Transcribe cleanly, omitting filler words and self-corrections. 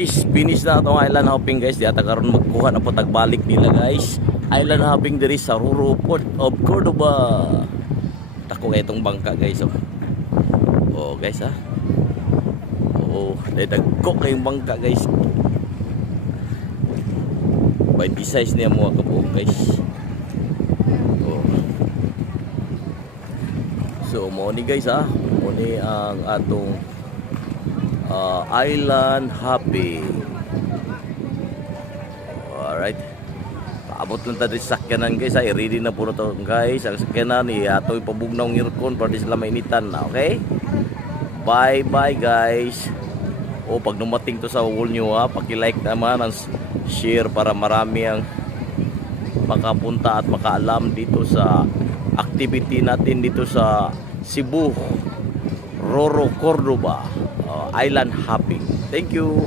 Guys, finish na itong island hopping guys. Di ata karon magkuha na po tagbalik nila guys. Island hopping diri sa Ruro Port of Cordoba. Tako itong bangka guys. Oh guys ha. Oh, dagko kayong bangka guys. By the size niya mo kabuok guys. Oh. So mo ni guys ha. Mo ni ang atong island hopping. Alright. Paabot lang tayo sa sakyanan guys. Ay ready na po na to guys. Ang sakyanan ato ipabugnaw ng aircon para di sila mainitan na. Okay? Bye bye guys. O pag dumating to sa wall nyo ha, paki-like naman ang share para marami ang makapunta at makaalam dito sa activity natin dito sa Cebu, Roro, Cordoba, island hopping. Thank you.